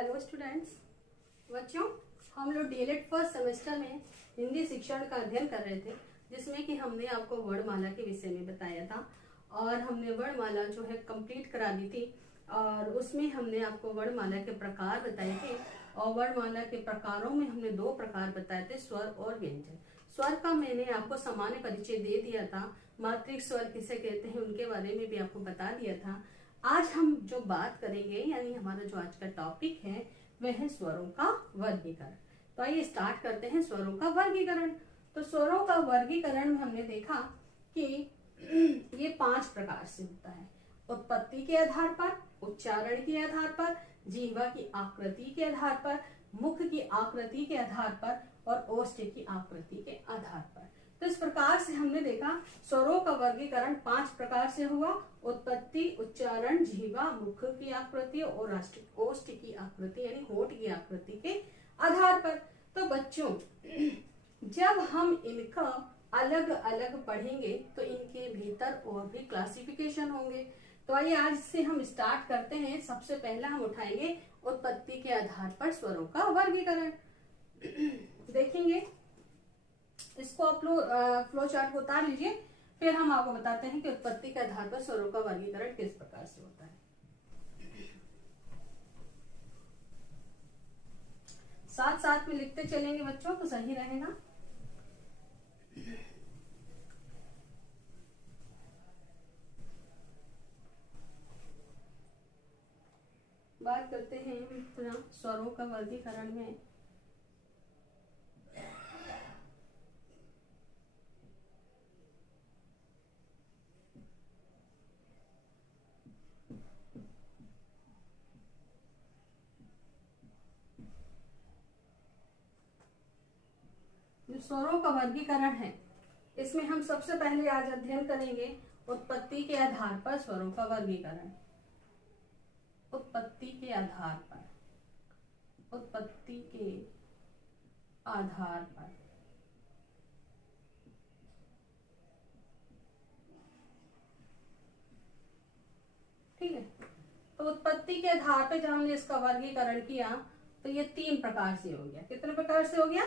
Hello students, बच्चों हम लोग डीएलएड फर्स्ट सेमेस्टर में हिंदी शिक्षण का अध्ययन कर रहे थे, जिसमें कि हमने आपको वर्णमाला के विषय में बताया था और हमने वर्णमाला जो है कंप्लीट करा दी थी। और उसमें हमने आपको वर्णमाला के प्रकार बताए थे और वर्णमाला के प्रकारों में हमने दो प्रकार बताए थे, स्वर और व्यंजन। स्वर का मैंने आपको सामान्य परिचय दे दिया था, मात्रिक स्वर किसे कहते हैं उनके बारे में भी आपको बता दिया था। आज हम जो बात करेंगे यानी हमारा जो आज का टॉपिक है वह है स्वरों का वर्गीकरण। तो आइए स्टार्ट करते हैं स्वरों का वर्गीकरण। तो स्वरों का वर्गीकरण में हमने देखा कि ये 5 प्रकार से होता है। उत्पत्ति के आधार पर, उच्चारण के आधार पर, जीवा की आकृति के आधार पर, मुख की आकृति के आधार पर और ओष्ठ की आकृति के आधार पर। तो इस प्रकार से हमने देखा स्वरों का वर्गीकरण 5 प्रकार से हुआ। उत्पत्ति, उच्चारण, जीवा, मुख की आकृति और ओष्ठ की आकृति यानी होठ की आकृति के आधार पर। तो बच्चों जब हम इनका अलग अलग पढ़ेंगे तो इनके भीतर और भी क्लासिफिकेशन होंगे। तो आइए आज से हम स्टार्ट करते हैं। सबसे पहला हम उठाएंगे उत्पत्ति के आधार पर स्वरों का वर्गीकरण। देखेंगे इसको आप लोग फ्लो चार्ट को उतार लीजिए, फिर हम आपको बताते हैं कि उत्पत्ति के आधार पर स्वरों का वर्गीकरण किस प्रकार से होता है। साथ साथ में लिखते चलेंगे बच्चों तो सही रहेगा। बात करते हैं स्वरों का वर्गीकरण में। स्वरों का वर्गीकरण है, इसमें हम सबसे पहले आज अध्ययन करेंगे उत्पत्ति के आधार पर स्वरों का वर्गीकरण। उत्पत्ति के आधार पर, उत्पत्ति के आधार पर। ठीक है, तो उत्पत्ति के आधार पर जब हमने इसका वर्गीकरण किया तो ये 3 प्रकार से हो गया। कितने प्रकार से हो गया?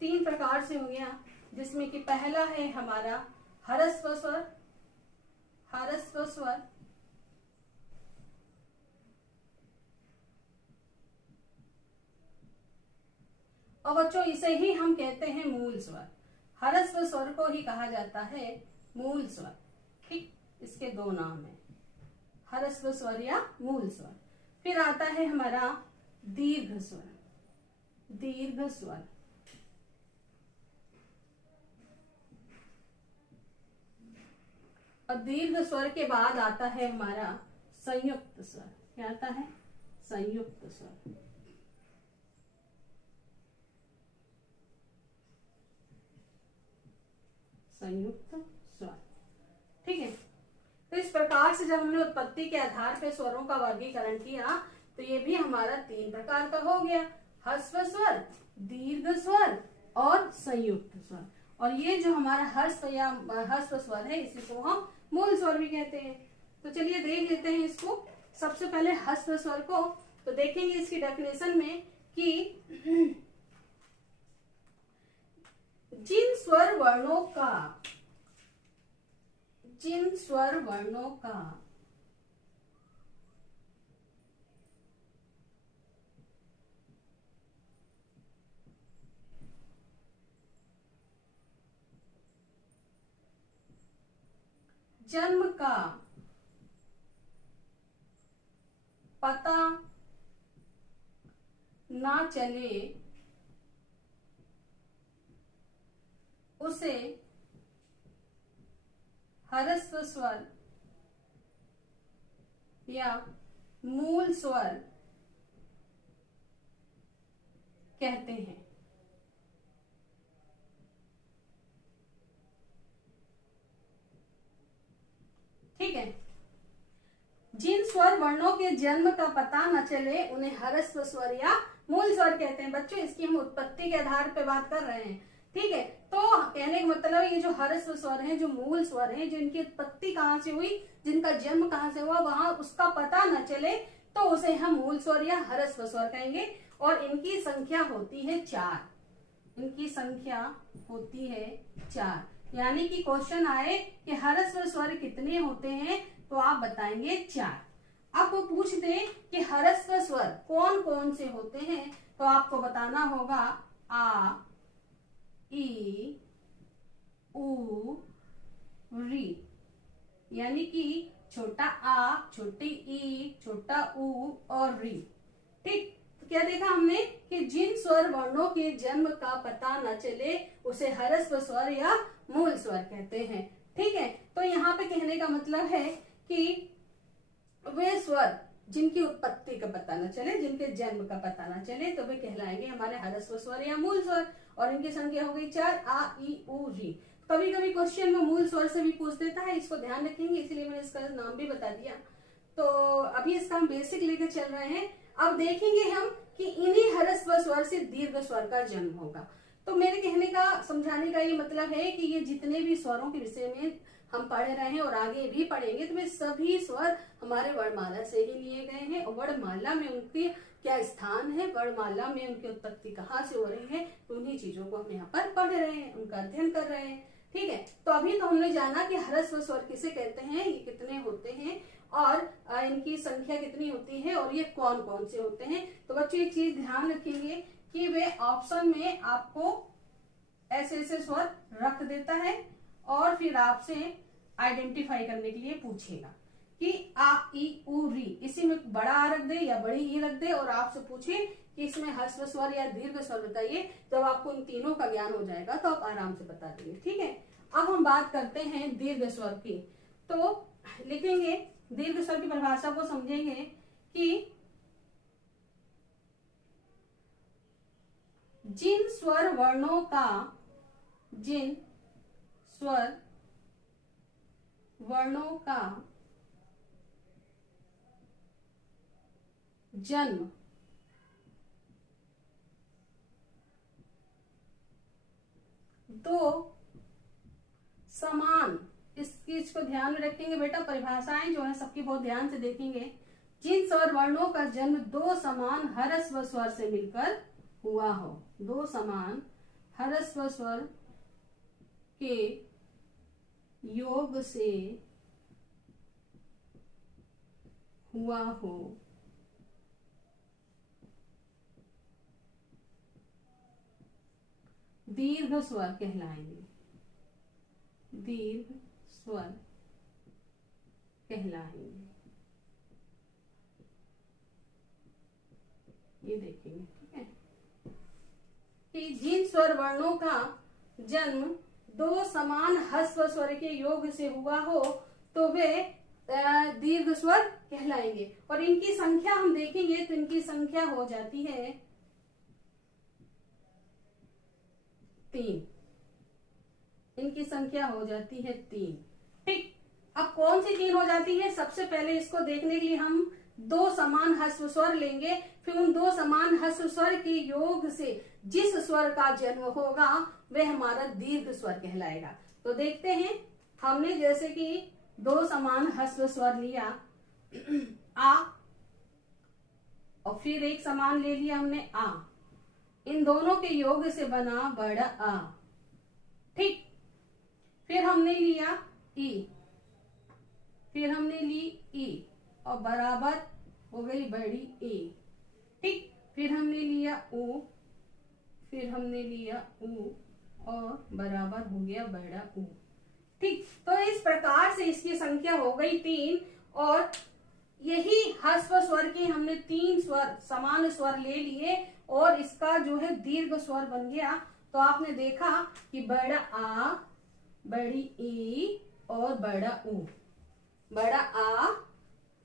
3 प्रकार से हो गया, जिसमें कि पहला है हमारा ह्रस्व स्वर। ह्रस्व स्वर, और बच्चों इसे ही हम कहते हैं मूल स्वर। ह्रस्व स्वर को ही कहा जाता है मूल स्वर। ठीक, इसके 2 नाम है, ह्रस्व स्वर या मूल स्वर। फिर आता है हमारा दीर्घ स्वर। दीर्घ स्वर, और दीर्घ स्वर के बाद आता है हमारा संयुक्त स्वर। क्या आता है? संयुक्त स्वर। संयुक्त स्वर। ठीक है, तो इस प्रकार से जब हमने उत्पत्ति के आधार पर स्वरों का वर्गीकरण किया तो ये भी हमारा 3 प्रकार का हो गया, ह्रस्व स्वर, दीर्घ स्वर और संयुक्त स्वर। और ये जो हमारा ह्रस्व स्वर है इसी को हम मूल स्वर भी कहते हैं। तो चलिए देख लेते हैं इसको। सबसे पहले ह्रस्व स्वर को तो देखेंगे इसकी डेफिनेशन में कि जिन स्वर वर्णों का जन्म का पता ना चले उसे ह्रस्व स्वर या मूल स्वर कहते हैं। ठीक है, जिन स्वर वर्णों के जन्म का पता न चले उन्हें ह्रस्व स्वर या मूल स्वर कहते हैं। बच्चों इसकी हम उत्पत्ति के आधार पर बात कर रहे हैं। ठीक है, तो कहने का मतलब ये जो ह्रस्व स्वर हैं, जो मूल स्वर हैं, जिनकी उत्पत्ति कहाँ से हुई, जिनका जन्म कहाँ से हुआ, वहां उसका पता न चले तो उसे हम मूल स्वर या ह्रस्व स्वर कहेंगे। और इनकी संख्या होती है 4, इनकी संख्या होती है 4। यानी कि क्वेश्चन आए कि ह्रस्व स्वर कितने होते हैं, तो आप बताएंगे 4। अब वो पूछ दे कि ह्रस्व स्वर कौन कौन से होते हैं, तो आपको बताना होगा आ, ई, उ, री। यानी कि छोटा आ, छोटी ई, छोटा उ और री। ठीक, तो क्या देखा हमने कि जिन स्वर वर्णों के जन्म का पता न चले उसे ह्रस्व स्वर या मूल स्वर कहते हैं। ठीक है, तो यहाँ पे कहने का मतलब है कि वे स्वर जिनकी उत्पत्ति का पता न चले, जिनके जन्म का पता न चले, तो वे कहलाएंगे हमारे ह्रस्व स्वर या मूल स्वर। और इनकी संख्या हो गई 4, आ, ई, उ, री। कभी कभी क्वेश्चन में मूल स्वर से भी पूछ देता है, इसको ध्यान रखेंगे, इसलिए मैंने इसका नाम भी बता दिया। तो अभी इसका हम बेसिक लेकर चल रहे हैं। अब देखेंगे हम कि इन्हीं ह्रस्व स्वर से दीर्घ स्वर का जन्म होगा। तो मेरे कहने का, समझाने का ये मतलब है कि ये जितने भी स्वरों के विषय में हम पढ़ रहे हैं और आगे भी पढ़ेंगे, तो वे सभी स्वर हमारे वर्णमाला से ही लिए गए हैं। और वर्णमाला में उनकी क्या स्थान है, वर्णमाला में उनकी उत्पत्ति कहाँ से हो रही है, तो उन्हीं चीजों को हम यहाँ पर पढ़ रहे हैं, उनका अध्ययन कर रहे हैं। ठीक है, तो अभी तो हमने जाना कि ह्रस्व स्वर किसे कहते हैं, ये कितने होते हैं और इनकी संख्या कितनी होती है और ये कौन कौन से होते हैं। तो बच्चों एक चीज ध्यान रखेंगे कि वे ऑप्शन में आपको ऐसे ऐसे स्वर रख देता है और फिर आपसे आइडेंटिफाई करने के लिए पूछेगा कि आ, ई, उ, री, इसी में बड़ा आ रख दे या बड़ी ई रख दे और आपसे पूछे कि इसमें ह्रस्व स्वर या दीर्घ स्वर बताइए। जब आपको इन तीनों का ज्ञान हो जाएगा तो आप आराम से बता देंगे। ठीक है, अब हम बात करते हैं दीर्घ स्वर की। तो लिखेंगे, दीर्घ स्वर की परिभाषा को समझेंगे कि जिन स्वर वर्णों का जन्म दो समान, इस चीज को ध्यान में रखेंगे बेटा, परिभाषाएं जो है सबकी बहुत ध्यान से देखेंगे। जिन स्वर वर्णों का जन्म दो समान ह्रस्व स्वर से मिलकर हुआ हो, दो समान ह्रस्व स्वर के योग से हुआ हो, दीर्घ स्वर कहलाएंगे, दीर्घ स्वर कहलाएंगे। ये देखेंगे, ठीक है, कि जिन स्वर वर्णों का जन्म दो समान ह्रस्व स्वर के योग से हुआ हो तो वे दीर्घ स्वर कहलाएंगे। और इनकी संख्या हम देखेंगे तो इनकी संख्या हो जाती है 3, इनकी संख्या हो जाती है 3। ठीक, अब कौन सी 3 हो जाती है, सबसे पहले इसको देखने के लिए हम दो समान ह्रस्व स्वर लेंगे, फिर उन दो समान ह्रस्व स्वर के योग से जिस स्वर का जन्म होगा वह हमारा दीर्घ स्वर कहलाएगा। तो देखते हैं, हमने जैसे कि दो समान ह्रस्व स्वर लिया आ और फिर एक समान ले लिया हमने आ, इन दोनों के योग से बना बड़ा आ। ठीक, फिर हमने लिया ई, फिर हमने ली ई और बराबर हो गई बड़ी ए। ठीक, फिर हमने लिया ऊ, फिर हमने लिया ऊ और बराबर हो गया बड़ा ऊ। ठीक, तो इस प्रकार से इसकी संख्या हो गई 3 और यही ह्रस्व स्वर के हमने 3 स्वर समान स्वर ले लिए और इसका जो है दीर्घ स्वर बन गया। तो आपने देखा कि बड़ा आ, बड़ी ई और बड़ा ऊ, बड़ा आ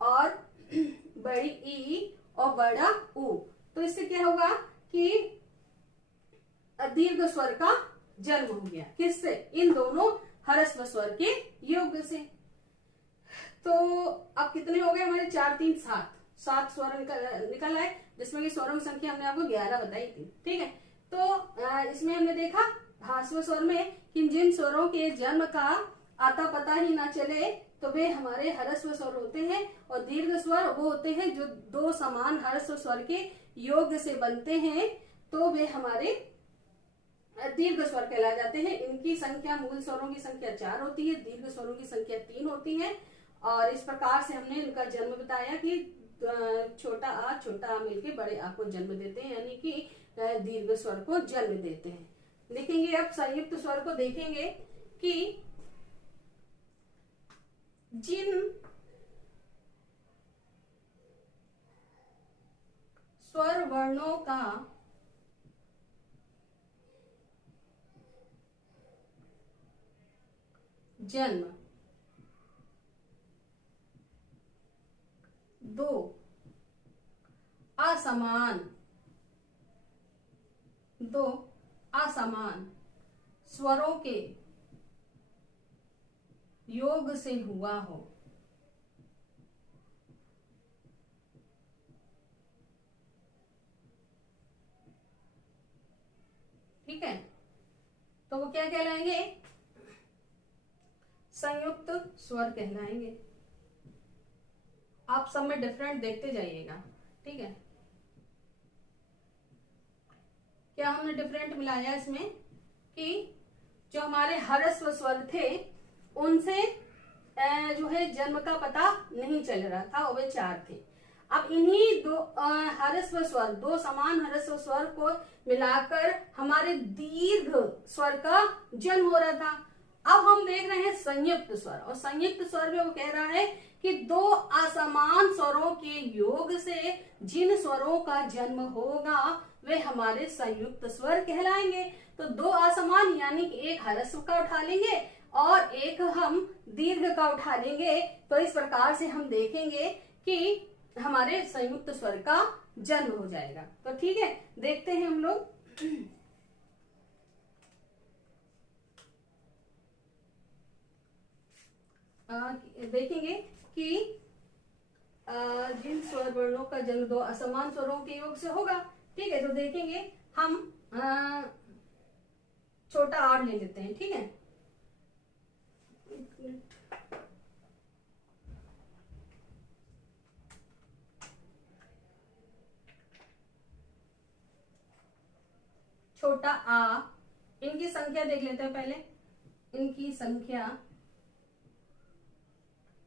और बड़ी ई और बड़ा ऊ। तो इससे क्या होगा कि दीर्घ स्वर का जन्म हो गया, किससे, इन दोनों ह्रस्व स्वर के योग से। तो अब कितने हो गए हमारे, 4 3 7 स्वर निकल आए, जिसमें कि स्वरों की संख्या हमने आपको 11 बताई थी। ठीक है, तो इसमें हमने देखा ह्रस्व स्वर में कि जिन स्वरों के जन्म का आता पता ही ना चले तो वे हमारे ह्रस्व स्वर होते हैं। और दीर्घ स्वर वो होते हैं जो दो समान ह्रस्व स्वर के योग से बनते हैं, तो वे हमारे दीर्घ स्वर कहलाए जाते हैं। इनकी संख्या, मूल स्वरों की संख्या 4 होती है, दीर्घ स्वरों की संख्या 3 होती है। और इस प्रकार से हमने इनका जन्म बताया कि छोटा आ मिलके बड़े आ को जन्म देते हैं, यानी कि दीर्घ स्वर को जन्म देते हैं। देखेंगे अब संयुक्त स्वर को देखेंगे कि जिन स्वर वर्णों का जन्म दो असमान स्वरों के योग से हुआ हो, ठीक है, तो वो क्या कहलाएंगे? संयुक्त स्वर कहलाएंगे। आप सब में डिफरेंट देखते जाइएगा, ठीक है। क्या हमने डिफरेंट मिलाया इसमें कि जो हमारे ह्रस्व स्वर थे उनसे जो है जन्म का पता नहीं चल रहा था, और वे 4 थे। अब इन्हीं दो ह्रस्व स्वर, दो समान ह्रस्व स्वर को मिलाकर हमारे दीर्घ स्वर का जन्म हो रहा था। अब हम देख रहे हैं संयुक्त स्वर, और संयुक्त स्वर में वो कह रहा है कि दो असमान स्वरों के योग से जिन स्वरों का जन्म होगा वे हमारे संयुक्त स्वर कहलाएंगे। तो दो असमान यानी कि एक ह्रस्व का उठा लेंगे और एक हम दीर्घ का उठा लेंगे, तो इस प्रकार से हम देखेंगे कि हमारे संयुक्त स्वर का जन्म हो जाएगा। तो ठीक है, देखते हैं हम लोग। देखेंगे कि जिन स्वर वर्णों का जन्म दो असमान स्वरों के योग से होगा, ठीक है। तो देखेंगे हम छोटा आर ले लेते हैं, ठीक है। छोटा आ, इनकी संख्या देख लेते हैं पहले। इनकी संख्या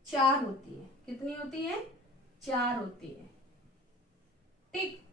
4 होती है। कितनी होती है? 4 होती है, ठीक।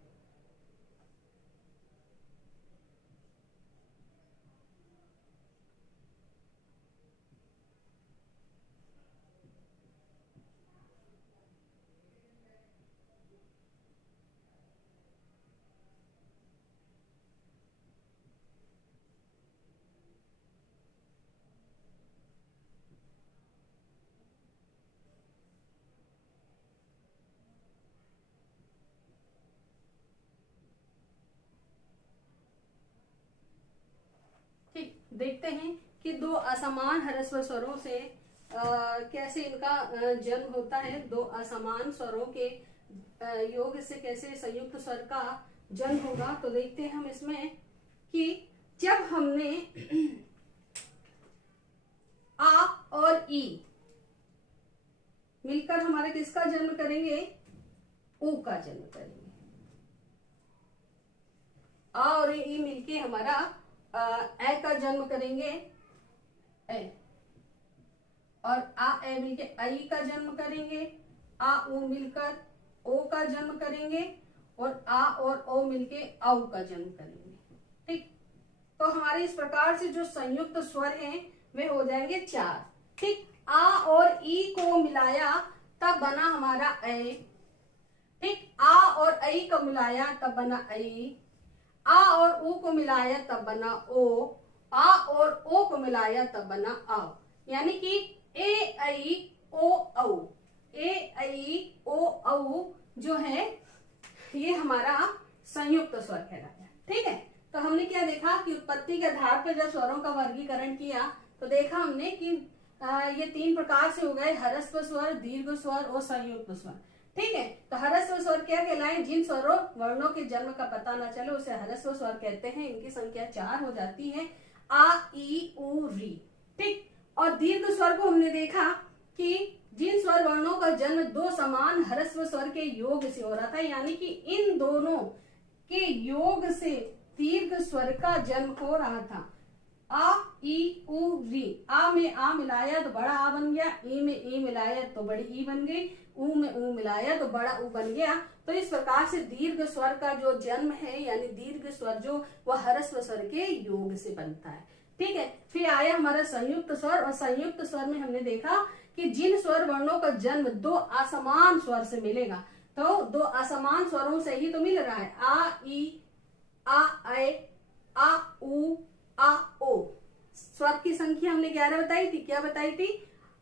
देखते हैं कि दो असमान ह्रस्व स्वरों से कैसे इनका जन्म होता है। दो असमान स्वरों के योग से कैसे संयुक्त स्वर का जन्म होगा। तो देखते हैं हम इसमें कि जब हमने आ और ई मिलकर हमारे किसका जन्म करेंगे? ऊ का जन्म करेंगे। आ और ई मिलके हमारा ए का जन्म करेंगे, ए, और आ ए मिलके आई का जन्म करेंगे। आ ऊ मिलकर ओ का जन्म करेंगे, और आ और ओ मिलके औ का जन्म करेंगे, ठीक। तो हमारे इस प्रकार से जो संयुक्त स्वर हैं वे हो जाएंगे 4, ठीक। आ और ई को मिलाया तब बना हमारा ए, ठीक। आ और आई को मिलाया तब बना आई। आ और ऊ को मिलाया तब बना ओ। आ और ओ को मिलाया तब बना आ। यानी कि ए आई ओ औ, ए आई ओ औ जो है ये हमारा संयुक्त स्वर कहलाता है, ठीक है। तो हमने क्या देखा कि उत्पत्ति के आधार पर जब स्वरों का वर्गीकरण किया तो देखा हमने कि ये 3 प्रकार से हो गए: ह्रस्व स्वर, दीर्घ स्वर और संयुक्त स्वर, ठीक है। तो ह्रस्व स्वर क्या कहलाए? जिन स्वरों वर्णों के जन्म का पता न चले उसे ह्रस्व स्वर कहते हैं। इनकी संख्या 4 हो जाती है, आ ई उ री, ठीक। और दीर्घ स्वर को हमने देखा कि जिन स्वर वर्णों का जन्म दो समान ह्रस्व स्वर के योग से हो रहा था, यानी कि इन दोनों के योग से दीर्घ स्वर का जन्म हो रहा था। आ, ई, उ, री। आ में आ मिलाया तो बड़ा आ बन गया, ई में ई मिलाया तो बड़ी ई बन गई, उ में उ मिलाया तो बड़ा उ बन गया। तो इस प्रकार से दीर्घ स्वर का जो जन्म है, यानी दीर्घ स्वर जो वह ह्रस्व स्वर के योग से बनता है। ठीक है, फिर आया हमारा संयुक्त स्वर, और संयुक्त स्वर में हमने देखा कि जिन स्वर वर्णों का जन्म दो असमान स्वर से मिलेगा, तो दो असमान स्वरों से ही तो मिल रहा है। आ, ई, आ, ऐ, आ, उ, आ, ओ। स्वर की संख्या हमने 11 बताई थी। क्या बताई थी?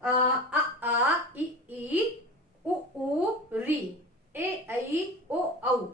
आ, ई, उ, री, ए, ऐ, ओ, औ।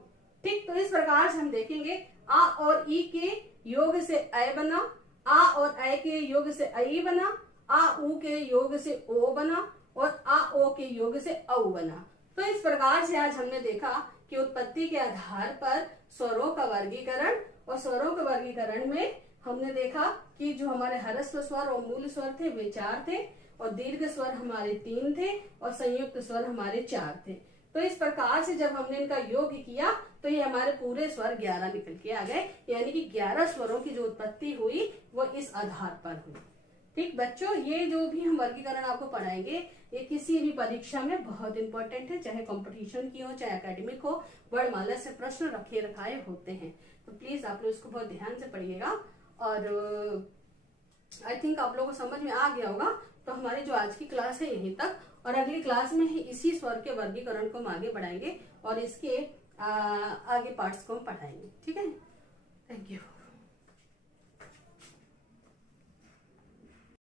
ठीक, तो इस प्रकार से हम देखेंगे आ और ई के योग से ऐ बना, आ और ऐ के योग से ऐ बना, आ उ के योग से ओ बना, और आ ओ के योग से औ बना। तो इस प्रकार से आज हमने देखा कि उत्पत्ति के आधार पर स्वरों का वर्गीकरण, और स्वरों के वर्गीकरण में हमने देखा कि जो हमारे ह्रस्व स्वर और मूल स्वर थे वे 4 थे, और दीर्घ स्वर हमारे 3 थे, और संयुक्त स्वर हमारे 4 थे। तो इस प्रकार से जब हमने इनका योग किया तो ये हमारे पूरे स्वर 11 निकल के आ गए, यानी कि 11 स्वरों की जो उत्पत्ति हुई वो इस आधार पर हुई। ठीक बच्चों, ये जो भी हम वर्गीकरण आपको पढ़ाएंगे ये किसी भी परीक्षा में बहुत इंपॉर्टेंट है, चाहे कंपटीशन की हो चाहे एकेडमिक हो, वर्णमाला से प्रश्न रखे रखाए होते हैं। तो प्लीज आप लोग इसको बहुत ध्यान से पढ़िएगा, और आई थिंक आप लोगों को समझ में आ गया होगा। तो हमारी जो आज की क्लास है यहीं तक, और अगली क्लास में ही इसी स्वर के वर्गीकरण को हम आगे बढ़ाएंगे, और इसके आगे पार्ट्स को हम पढ़ाएंगे। ठीक है, थैंक यू।